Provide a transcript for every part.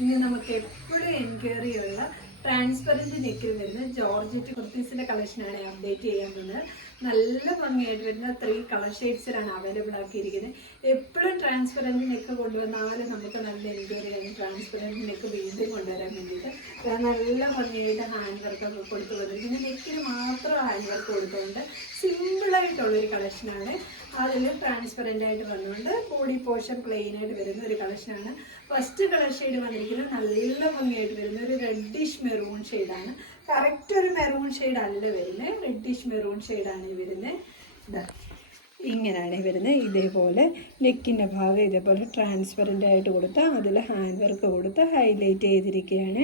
ഇനി നമുക്ക് എപ്പോഴും എൻക്വയറി ഉള്ള ട്രാൻസ്പെറൻറ്റ് നെക്കിൽ വരുന്ന ജോർജറ്റ് കുർത്തീസിൻ്റെ കളക്ഷനാണ് അപ്ഡേറ്റ് ചെയ്യാൻ പോകുന്നത്. നല്ല ഭംഗിയായിട്ട് വരുന്ന 3 കളർ ഷെയ്ഡ്സിലാണ് അവൈലബിൾ ആക്കിയിരിക്കുന്നത്. എപ്പോഴും ട്രാൻസ്പെറൻറ്റ് നെക്ക് കൊണ്ടുവന്നാലും നമുക്ക് നല്ല എൻക്വയറി കഴിഞ്ഞ് ട്രാൻസ്പെറൻറ്റ് നെക്ക് വീണ്ടും കൊണ്ടുവരാൻ വേണ്ടിയിട്ട് നല്ല ഭംഗിയായിട്ട് ഹാൻഡ് വർക്കൊക്കെ കൊടുത്തു വന്നിരിക്കുന്നത്. നെക്കിന് മാത്രം ഹാൻഡ് വർക്ക് കൊടുത്തുകൊണ്ട് സിമ്പിളായിട്ടുള്ളൊരു കളക്ഷനാണ്. അതിൽ ട്രാൻസ്പെറൻ്റ് ആയിട്ട് വന്നുകൊണ്ട് ബോഡി പോർഷൻ പ്ലെയിൻ ആയിട്ട് വരുന്ന ഒരു കളക്ഷനാണ്. ഫസ്റ്റ് കളർ ഷെയ്ഡ് വന്നിരിക്കുന്നത് നല്ല ഭംഗിയായിട്ട് വരുന്ന ഒരു റെഡിഷ് മെറൂൺ ഷെയ്ഡാണ്. കറക്റ്റ് ഒരു മെറൂൺ ഷെയ്ഡ് അല്ല വരുന്നത്, റെഡിഷ് മെറൂൺ ഷെയ്ഡാണ് വരുന്നത്. ഇങ്ങനെയാണ് വരുന്നത്. ഇതേപോലെ നെക്കിൻ്റെ ഭാഗം ഇതേപോലെ ട്രാൻസ്പെറൻ്റ് ആയിട്ട് കൊടുത്ത് അതിൽ ഹാൻഡ് വർക്ക് കൊടുത്ത് ഹൈലൈറ്റ് ചെയ്തിരിക്കുകയാണ്.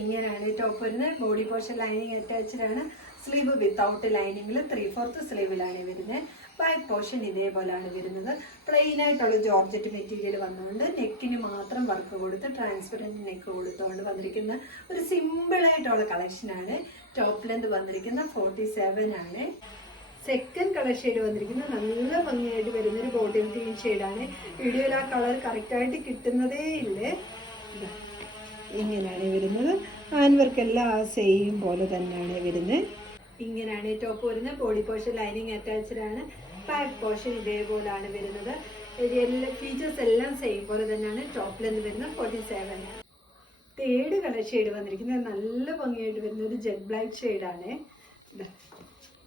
ഇങ്ങനെയാണ് ടോപ്പ് വരുന്നത്. ബോഡി പോർഷൻ ലൈനിങ് അറ്റാച്ച്ഡാണ്. സ്ലീവ് വിത്തൗട്ട് ലൈനിങ്ങിൽ 3/4 സ്ലീവിലാണ് വരുന്നത്. ബാക്ക് പോർഷൻ ഇതേപോലെയാണ് വരുന്നത്. പ്ലെയിൻ ആയിട്ടുള്ള ജോർജറ്റ് മെറ്റീരിയൽ വന്നുകൊണ്ട് നെക്കിന് മാത്രം വർക്ക് കൊടുത്ത് ട്രാൻസ്പെറൻറ്റ് നെക്ക് കൊടുത്തുകൊണ്ട് വന്നിരിക്കുന്ന ഒരു സിമ്പിളായിട്ടുള്ള കളക്ഷനാണ്. ടോപ്പ് ലെന്ത് വന്നിരിക്കുന്ന 47 ആണ്. സെക്കൻഡ് കളർ ഷെയ്ഡ് വന്നിരിക്കുന്നത് നല്ല ഭംഗിയായിട്ട് വരുന്നൊരു ബോട്ടിൽ ഗ്രീൻ ഷെയ്ഡാണ്. വീഡിയോയിൽ ആ കളർ കറക്റ്റായിട്ട് കിട്ടുന്നതേ ഇല്ലേ. ഇങ്ങനെയാണ് വരുന്നത്. ഹാൻഡ് വർക്ക് എല്ലാം സെയിം പോലെ തന്നെയാണ് വരുന്നത്. ഇങ്ങനെയാണ് ടോപ്പ് വരുന്നത്. ബോഡി പോർഷൻ ലൈനിങ് അറ്റാച്ച്ഡ് ആണ്. ബാക്ക് പോർഷൻ ഇതേപോലെയാണ് വരുന്നത്. എല്ലാ ഫീച്ചേഴ്സ് എല്ലാം സെയിം പോലെ തന്നെയാണ്. ടോപ്പ് ലെന്ത് വരുന്നത് 47 ആണ്. തേർഡ് കളർ ഷെയ്ഡ് വന്നിരിക്കുന്നത് നല്ല ഭംഗിയായിട്ട് വരുന്ന ഒരു ജെറ്റ് ബ്ലാക്ക് ഷെയ്ഡാണ്.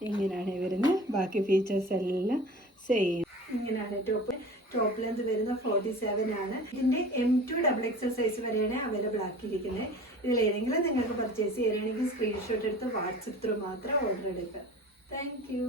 ഇങ്ങനെയാണ് വരുന്നത്. ബാക്കി ഫീച്ചേഴ്സ് എല്ലാം സെയിം. ഇങ്ങനെയാണ് ടോപ്പ് ലെന്ത് വരുന്ന 47 ആണ്. ഇതിൻ്റെ M2 XXL സൈസ് വരെയാണ് അവൈലബിൾ ആക്കിയിരിക്കുന്നത്. ഇതിലേതെങ്കിലും നിങ്ങൾക്ക് പർച്ചേസ് ചെയ്യുകയാണെങ്കിൽ സ്ക്രീൻഷോട്ട് എടുത്ത് വാട്സപ്പ് ത്രൂ മാത്രം ഓർഡർ എടുക്കുക. Thank you.